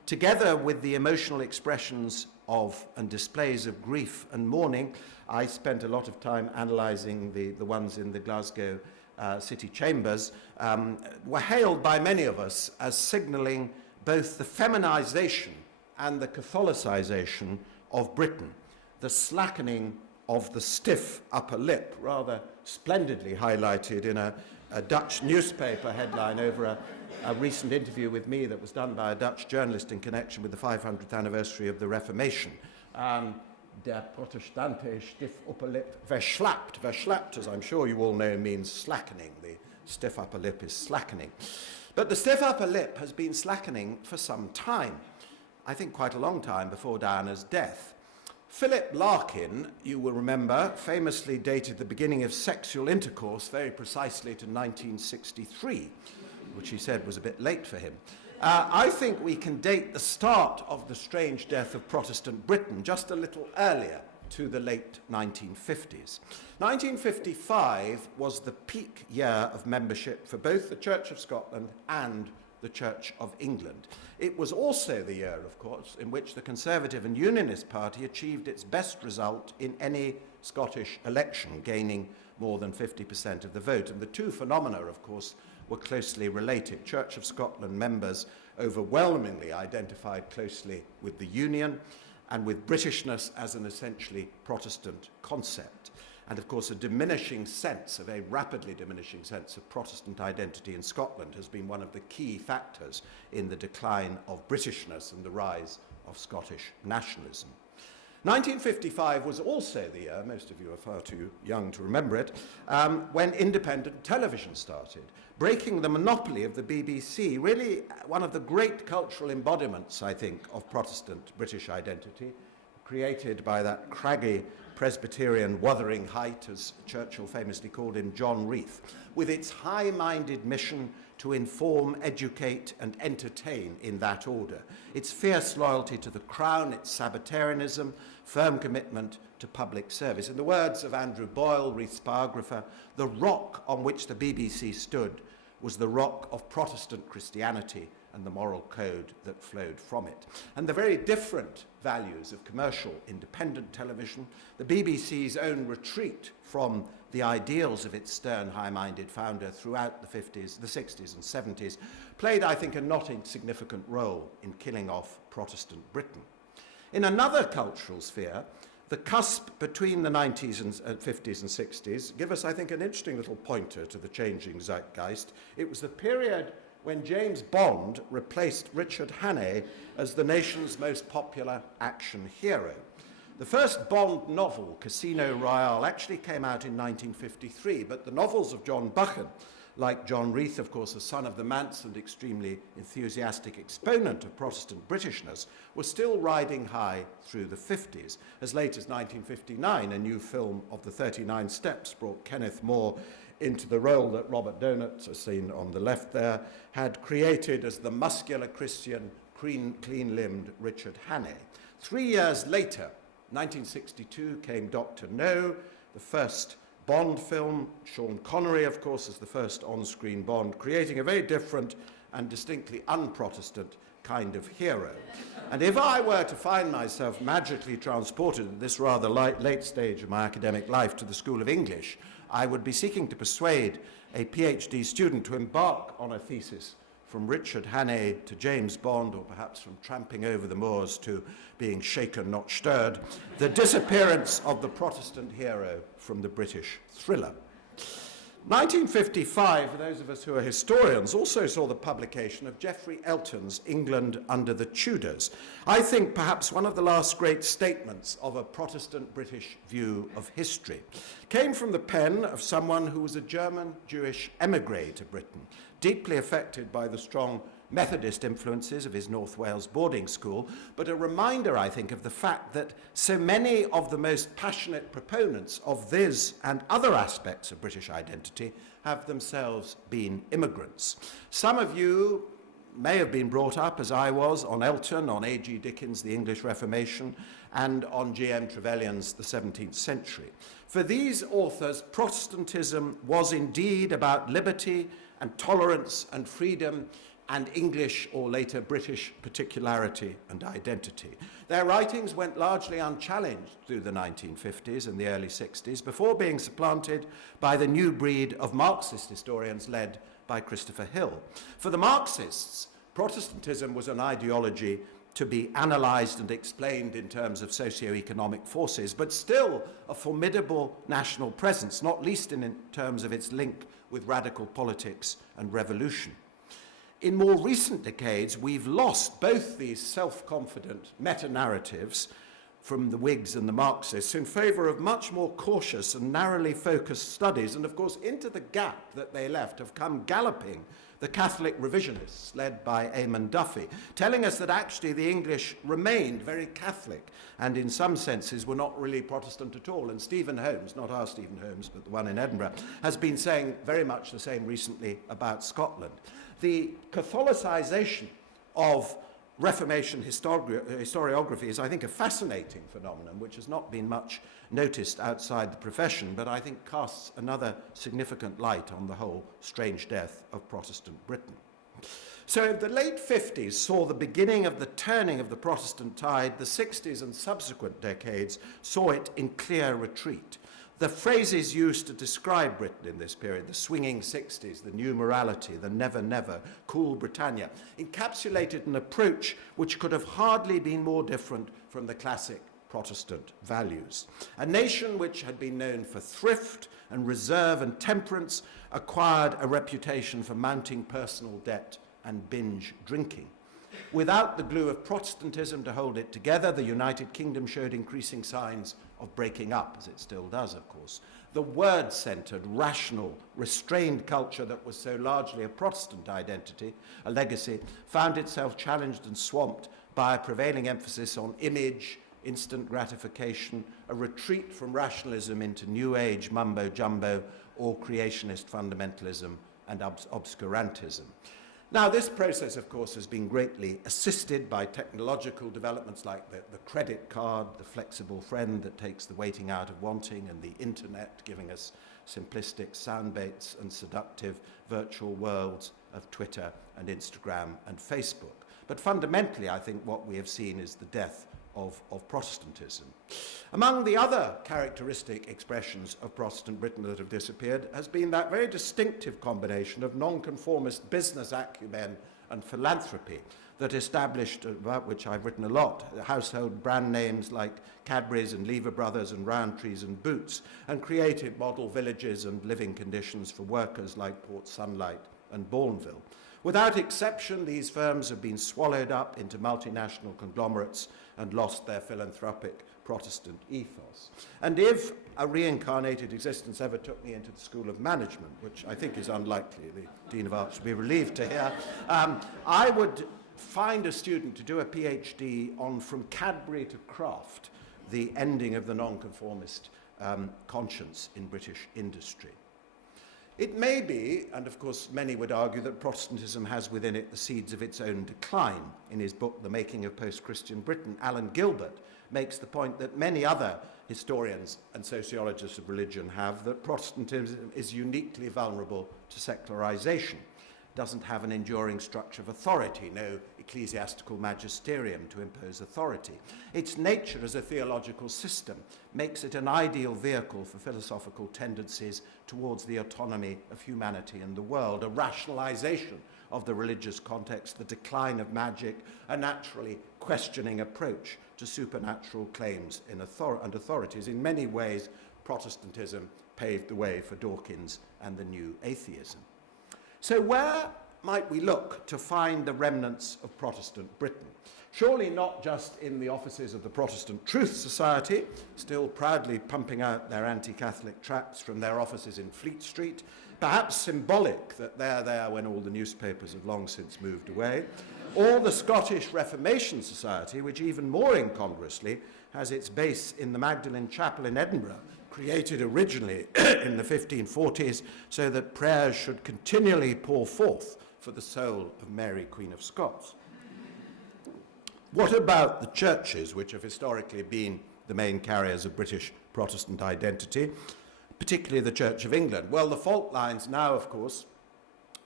together with the emotional expressions of and displays of grief and mourning. I spent a lot of time analysing the ones in the Glasgow city chambers, were hailed by many of us as signalling both the feminisation and the Catholicisation of Britain, the slackening of the stiff upper lip, rather splendidly highlighted in a Dutch newspaper headline over a recent interview with me that was done by a Dutch journalist in connection with the 500th anniversary of the Reformation. Der Protestante stiff upper lip verslappt. Verslappt, as I'm sure you all know, means slackening. The stiff upper lip is slackening. But the stiff upper lip has been slackening for some time. I think quite a long time before Diana's death. Philip Larkin, you will remember, famously dated the beginning of sexual intercourse very precisely to 1963, which he said was a bit late for him. I think we can date the start of the strange death of Protestant Britain just a little earlier, to the late 1950s. 1955 was the peak year of membership for both the Church of Scotland and the Church of England. It was also the year, of course, in which the Conservative and Unionist Party achieved its best result in any Scottish election, gaining more than 50% of the vote. And the two phenomena, of course, were closely related. Church of Scotland members overwhelmingly identified closely with the Union and with Britishness as an essentially Protestant concept. And of course, a diminishing sense, a very rapidly diminishing sense of Protestant identity in Scotland has been one of the key factors in the decline of Britishness and the rise of Scottish nationalism. 1955 was also the year, most of you are far too young to remember it, when independent television started, breaking the monopoly of the BBC, really one of the great cultural embodiments, I think, of Protestant British identity, created by that craggy Presbyterian Wuthering Height, as Churchill famously called him, John Reith, with its high-minded mission to inform, educate, and entertain in that order, its fierce loyalty to the Crown, its Sabbatarianism, firm commitment to public service. In the words of Andrew Boyle, Reith's biographer, the rock on which the BBC stood was the rock of Protestant Christianity and the moral code that flowed from it. And the very different values of commercial independent television, the BBC's own retreat from the ideals of its stern, high-minded founder throughout the 50s, the 60s and 70s, played, I think, a not insignificant role in killing off Protestant Britain. In another cultural sphere, the cusp between the 90s and 50s and 60s give us, I think, an interesting little pointer to the changing zeitgeist. It was the period when James Bond replaced Richard Hannay as the nation's most popular action hero. The first Bond novel, Casino Royale, actually came out in 1953, but the novels of John Buchan, like John Reith, of course, a son of the manse and extremely enthusiastic exponent of Protestant Britishness, were still riding high through the 50s. As late as 1959, a new film of the 39 Steps brought Kenneth More into the role that Robert Donat, as seen on the left there, had created as the muscular Christian, clean-limbed Richard Hannay. 3 years later, 1962, came Dr. No, the first Bond film. Sean Connery, of course, as the first on-screen Bond, creating a very different and distinctly un-Protestant kind of hero. And if I were to find myself magically transported at this rather late stage of my academic life to the School of English, I would be seeking to persuade a PhD student to embark on a thesis from Richard Hannay to James Bond, or perhaps from tramping over the moors to being shaken, not stirred, the disappearance of the Protestant hero from the British thriller. 1955, for those of us who are historians, also saw the publication of Geoffrey Elton's England Under the Tudors. I think perhaps one of the last great statements of a Protestant British view of history. Came from the pen of someone who was a German Jewish emigre to Britain, deeply affected by the strong Methodist influences of his North Wales boarding school, but a reminder, I think, of the fact that so many of the most passionate proponents of this and other aspects of British identity have themselves been immigrants. Some of you may have been brought up, as I was, on Elton, on A.G. Dickens' The English Reformation, and on G.M. Trevelyan's The 17th Century. For these authors, Protestantism was indeed about liberty and tolerance and freedom, and English or later British particularity and identity. Their writings went largely unchallenged through the 1950s and the early 60s before being supplanted by the new breed of Marxist historians led by Christopher Hill. For the Marxists, Protestantism was an ideology to be analysed and explained in terms of socio-economic forces, but still a formidable national presence, not least in terms of its link with radical politics and revolution. In more recent decades, we've lost both these self-confident meta-narratives from the Whigs and the Marxists in favour of much more cautious and narrowly focused studies, and of course into the gap that they left have come galloping the Catholic revisionists led by Eamon Duffy, telling us that actually the English remained very Catholic and in some senses were not really Protestant at all. And Stephen Holmes, not our Stephen Holmes, but the one in Edinburgh, has been saying very much the same recently about Scotland. The Catholicisation of Reformation historiography is, I think, a fascinating phenomenon which has not been much noticed outside the profession, but I think casts another significant light on the whole strange death of Protestant Britain. So the late 50s saw the beginning of the turning of the Protestant tide. The 60s and subsequent decades saw it in clear retreat. The phrases used to describe Britain in this period, the swinging 60s, the new morality, the never never, cool Britannia, encapsulated an approach which could have hardly been more different from the classic Protestant values. A nation which had been known for thrift and reserve and temperance acquired a reputation for mounting personal debt and binge drinking. Without the glue of Protestantism to hold it together, the United Kingdom showed increasing signs of breaking up, as it still does, of course. The word-centred, rational, restrained culture that was so largely a Protestant identity, a legacy, found itself challenged and swamped by a prevailing emphasis on image, instant gratification, a retreat from rationalism into New Age mumbo-jumbo or creationist fundamentalism and obscurantism. Now, this process, of course, has been greatly assisted by technological developments like the credit card, the flexible friend that takes the waiting out of wanting, and the internet giving us simplistic soundbaits and seductive virtual worlds of Twitter and Instagram and Facebook. But fundamentally, I think what we have seen is the death of Protestantism. Among the other characteristic expressions of Protestant Britain that have disappeared has been that very distinctive combination of nonconformist business acumen and philanthropy that established, about which I've written a lot, household brand names like Cadbury's and Lever Brothers and Rowntree's and Boots, and created model villages and living conditions for workers like Port Sunlight and Bourneville. Without exception, these firms have been swallowed up into multinational conglomerates and lost their philanthropic Protestant ethos. And if a reincarnated existence ever took me into the School of Management, which I think is unlikely, the Dean of Arts would be relieved to hear, I would find a student to do a PhD on From Cadbury to Kraft, the ending of the nonconformist conscience in British industry. It may be, and of course many would argue, that Protestantism has within it the seeds of its own decline. In his book, The Making of Post-Christian Britain, Alan Gilbert makes the point that many other historians and sociologists of religion have, that Protestantism is uniquely vulnerable to secularization, doesn't have an enduring structure of authority, no ecclesiastical magisterium to impose authority. Its nature as a theological system makes it an ideal vehicle for philosophical tendencies towards the autonomy of humanity and the world, a rationalization of the religious context, the decline of magic, a naturally questioning approach to supernatural claims and authorities. In many ways, Protestantism paved the way for Dawkins and the new atheism. So where might we look to find the remnants of Protestant Britain? Surely not just in the offices of the Protestant Truth Society, still proudly pumping out their anti-Catholic tracts from their offices in Fleet Street, perhaps symbolic that they're there when all the newspapers have long since moved away, or the Scottish Reformation Society, which even more incongruously has its base in the Magdalen Chapel in Edinburgh, created originally in the 1540s so that prayers should continually pour forth for the soul of Mary, Queen of Scots. What about the churches, which have historically been the main carriers of British Protestant identity, particularly the Church of England? Well, the fault lines now, of course,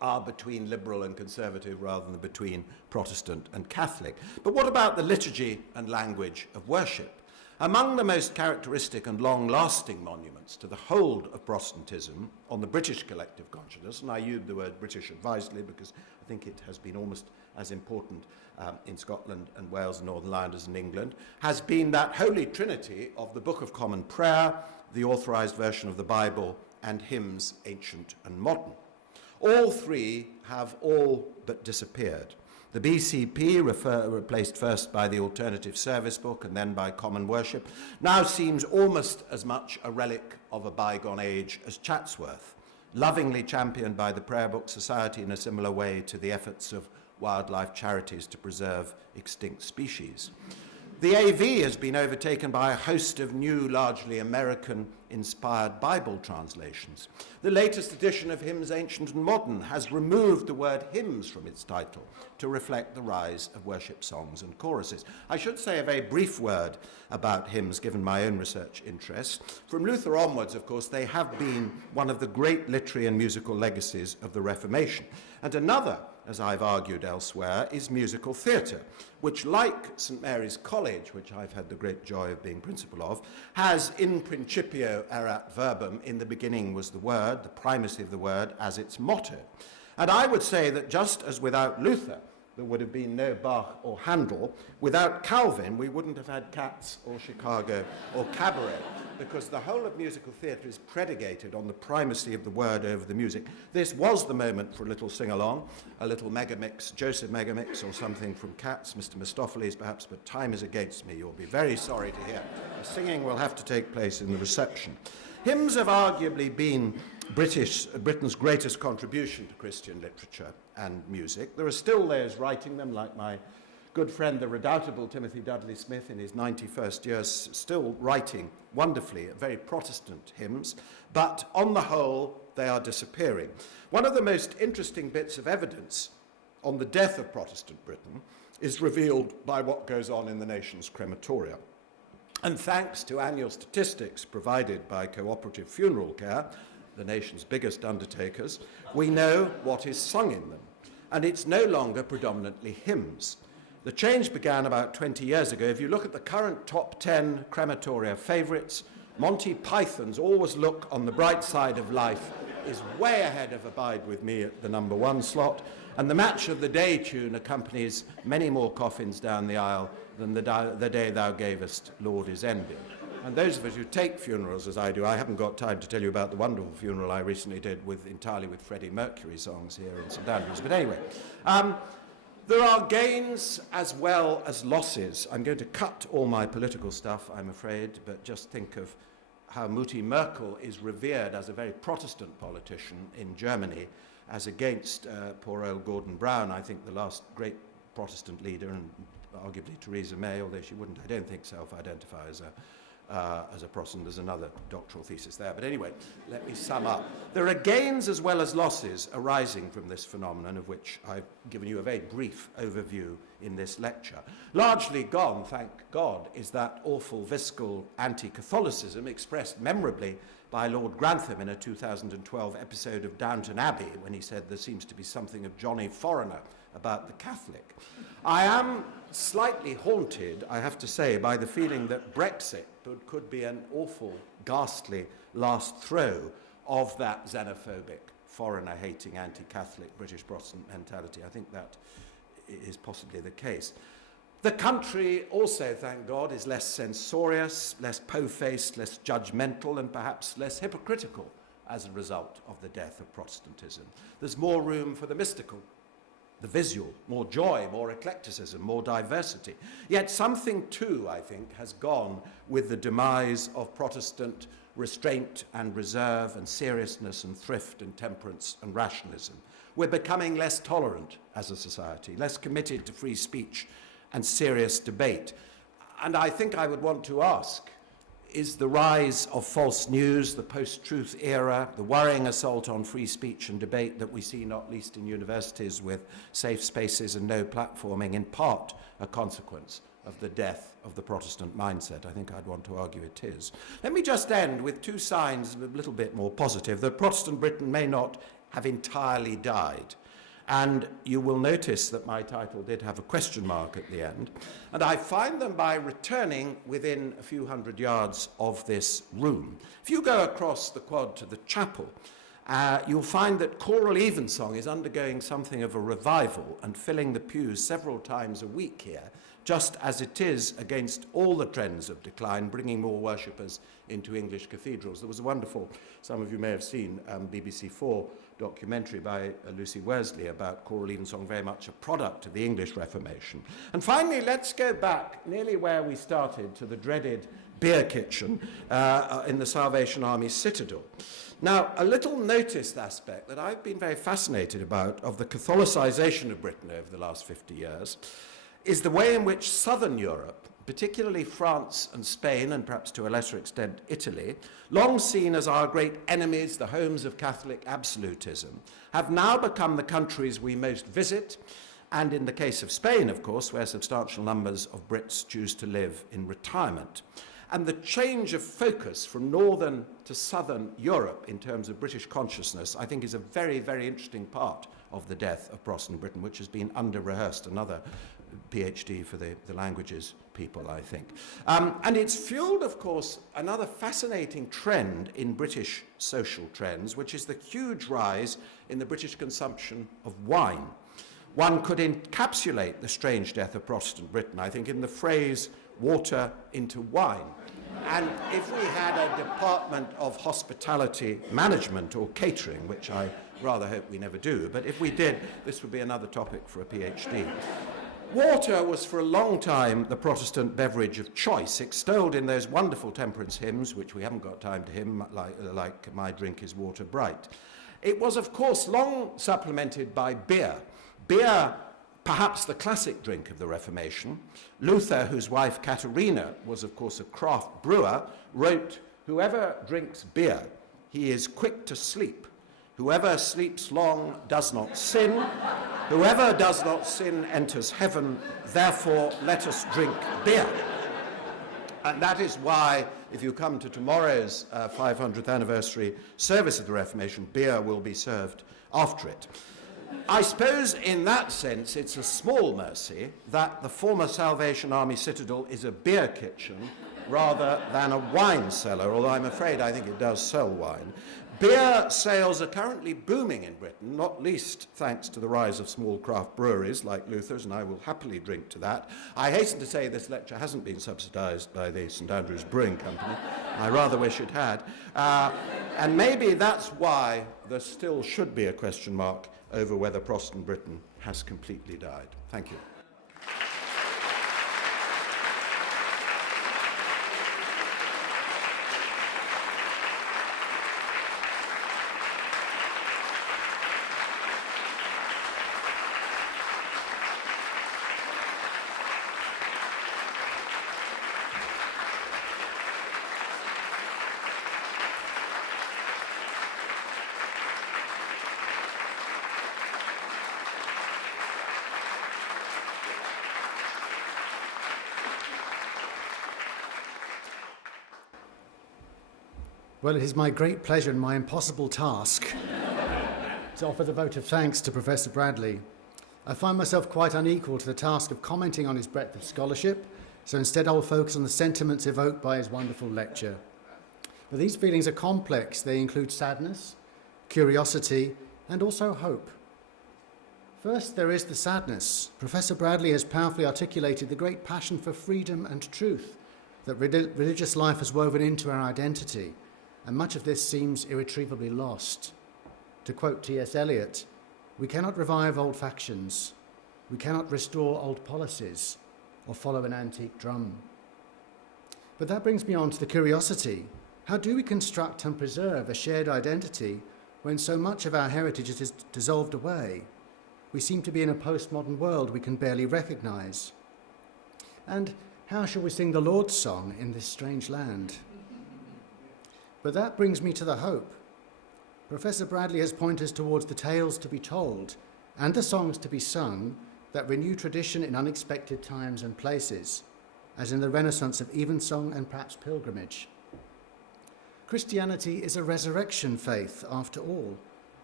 are between liberal and conservative rather than between Protestant and Catholic. But what about the liturgy and language of worship? Among the most characteristic and long-lasting monuments to the hold of Protestantism on the British collective consciousness, and I use the word British advisedly because I think it has been almost as important in Scotland and Wales and Northern Ireland as in England, has been that holy trinity of the Book of Common Prayer, the authorised version of the Bible, and hymns, ancient and modern. All three have all but disappeared. The BCP, replaced first by the Alternative Service Book and then by Common Worship, now seems almost as much a relic of a bygone age as Chatsworth, lovingly championed by the Prayer Book Society in a similar way to the efforts of wildlife charities to preserve extinct species. The AV has been overtaken by a host of new, largely American-inspired Bible translations. The latest edition of Hymns Ancient and Modern has removed the word hymns from its title to reflect the rise of worship songs and choruses. I should say a very brief word about hymns, given my own research interests. From Luther onwards, of course, they have been one of the great literary and musical legacies of the Reformation. And another, as I've argued elsewhere, is musical theatre, which, like St Mary's College, which I've had the great joy of being principal of, has in principio erat verbum, in the beginning was the word, the primacy of the word, as its motto. And I would say that just as without Luther there would have been no Bach or Handel, without Calvin we wouldn't have had Cats or Chicago or Cabaret, because the whole of musical theatre is predicated on the primacy of the word over the music. This was the moment for a little sing-along, a little megamix, Joseph megamix, or something from Cats, Mr. Mistopheles perhaps, but time is against me, you'll be very sorry to hear. The singing will have to take place in the reception. Hymns have arguably been Britain's greatest contribution to Christian literature and music. There are still those writing them, like my good friend, the redoubtable Timothy Dudley Smith, in his 91st years, still writing wonderfully very Protestant hymns, but on the whole, they are disappearing. One of the most interesting bits of evidence on the death of Protestant Britain is revealed by what goes on in the nation's crematoria. And thanks to annual statistics provided by Cooperative Funeral Care, the nation's biggest undertakers, we know what is sung in them. And it's no longer predominantly hymns. The change began about 20 years ago. If you look at the current top 10 crematoria favourites, Monty Python's Always Look on the Bright Side of Life is way ahead of Abide With Me at the number 1 slot, and the Match of the Day tune accompanies many more coffins down the aisle than the Day Thou Gavest, Lord, is ending. And those of us who take funerals, as I do, I haven't got time to tell you about the wonderful funeral I recently did entirely with Freddie Mercury songs here in St Andrews. But anyway, there are gains as well as losses. I'm going to cut all my political stuff, I'm afraid, but just think of how Mutti Merkel is revered as a very Protestant politician in Germany, as against poor old Gordon Brown, I think the last great Protestant leader, and arguably Theresa May, although she wouldn't, I don't think, self-identify as a Protestant. There's another doctoral thesis there. But anyway, let me sum up. There are gains as well as losses arising from this phenomenon, of which I've given you a very brief overview in this lecture. Largely gone, thank God, is that awful visceral anti-Catholicism expressed memorably by Lord Grantham in a 2012 episode of Downton Abbey, when he said there seems to be something of Johnny Foreigner about the Catholic. I am slightly haunted, I have to say, by the feeling that Brexit could be an awful, ghastly last throw of that xenophobic, foreigner-hating, anti-Catholic British Protestant mentality. I think that is possibly the case. The country also, thank God, is less censorious, less po-faced, less judgmental, and perhaps less hypocritical as a result of the death of Protestantism. There's more room for the mystical, the visual, more joy, more eclecticism, more diversity. Yet something too, I think, has gone with the demise of Protestant restraint and reserve and seriousness and thrift and temperance and rationalism. We're becoming less tolerant as a society, less committed to free speech and serious debate. And I think I would want to ask, is the rise of false news, the post-truth era, the worrying assault on free speech and debate that we see not least in universities with safe spaces and no platforming, in part a consequence of the death of the Protestant mindset? I think I'd want to argue it is. Let me just end with two signs, a little bit more positive, that Protestant Britain may not have entirely died. And you will notice that my title did have a question mark at the end. And I find them by returning within a few hundred yards of this room. If you go across the quad to the chapel, you'll find that choral evensong is undergoing something of a revival and filling the pews several times a week here, just as it is against all the trends of decline, bringing more worshippers into English cathedrals. There was a wonderful, some of you may have seen, BBC 4 documentary by Lucy Worsley about choral evensong, very much a product of the English Reformation. And finally, let's go back nearly where we started, to the dreaded beer kitchen in the Salvation Army citadel. Now, a little noticed aspect that I've been very fascinated about of the Catholicization of Britain over the last 50 years is the way in which southern Europe, particularly France and Spain, and perhaps to a lesser extent Italy, long seen as our great enemies, the homes of Catholic absolutism, have now become the countries we most visit, and in the case of Spain, of course, where substantial numbers of Brits choose to live in retirement. And the change of focus from northern to southern Europe in terms of British consciousness, I think, is a very, very interesting part of the death of Protestant Britain, which has been under-rehearsed. Another PhD for the languages people, I think. And it's fueled, of course, another fascinating trend in British social trends, which is the huge rise in the British consumption of wine. One could encapsulate the strange death of Protestant Britain, I think, in the phrase, water into wine. And if we had a department of hospitality management or catering, which I rather hope we never do, but if we did, this would be another topic for a PhD. Water was for a long time the Protestant beverage of choice, extolled in those wonderful temperance hymns, which we haven't got time to hymn, like My Drink is Water Bright. It was, of course, long supplemented by beer. Beer, perhaps the classic drink of the Reformation. Luther, whose wife Katharina was, of course, a craft brewer, wrote, "Whoever drinks beer, he is quick to sleep. Whoever sleeps long does not sin. Whoever does not sin enters heaven. Therefore, let us drink beer." And that is why, if you come to tomorrow's 500th anniversary service of the Reformation, beer will be served after it. I suppose in that sense it's a small mercy that the former Salvation Army citadel is a beer kitchen rather than a wine cellar, although I'm afraid I think it does sell wine. Beer sales are currently booming in Britain, not least thanks to the rise of small craft breweries like Luther's, and I will happily drink to that. I hasten to say this lecture hasn't been subsidised by the St Andrews Brewing Company. I rather wish it had. And maybe that's why there still should be a question mark over whether Protestant Britain has completely died. Thank you. Well, it is my great pleasure and my impossible task to offer the vote of thanks to Professor Bradley. I find myself quite unequal to the task of commenting on his breadth of scholarship, so instead I will focus on the sentiments evoked by his wonderful lecture. But these feelings are complex. They include sadness, curiosity, and also hope. First, there is the sadness. Professor Bradley has powerfully articulated the great passion for freedom and truth that religious life has woven into our identity, and much of this seems irretrievably lost. To quote T.S. Eliot, "We cannot revive old factions, we cannot restore old policies, or follow an antique drum." But that brings me on to the curiosity. How do we construct and preserve a shared identity when so much of our heritage is dissolved away? We seem to be in a postmodern world we can barely recognise. And how shall we sing the Lord's song in this strange land? But that brings me to the hope. Professor Bradley has pointed us towards the tales to be told and the songs to be sung that renew tradition in unexpected times and places, as in the renaissance of evensong and perhaps pilgrimage. Christianity is a resurrection faith, after all,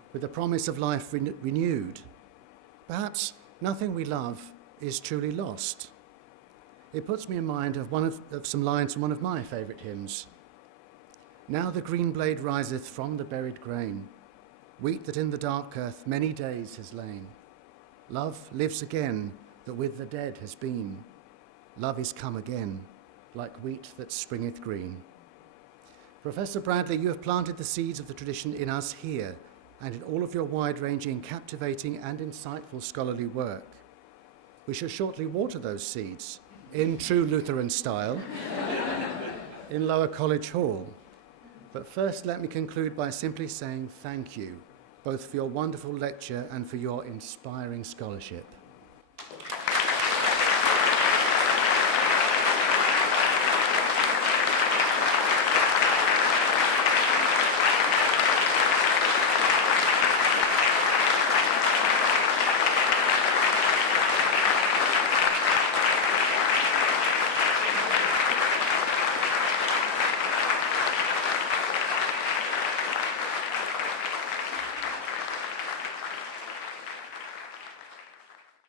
with the promise of life renewed. Perhaps nothing we love is truly lost. It puts me in mind of some lines from one of my favourite hymns. Now the green blade riseth from the buried grain, wheat that in the dark earth many days has lain. Love lives again that with the dead has been. Love is come again, like wheat that springeth green. Professor Bradley, you have planted the seeds of the tradition in us here and in all of your wide-ranging, captivating and insightful scholarly work. We shall shortly water those seeds, in true Lutheran style, in Lower College Hall. But first let me conclude by simply saying thank you, both for your wonderful lecture and for your inspiring scholarship.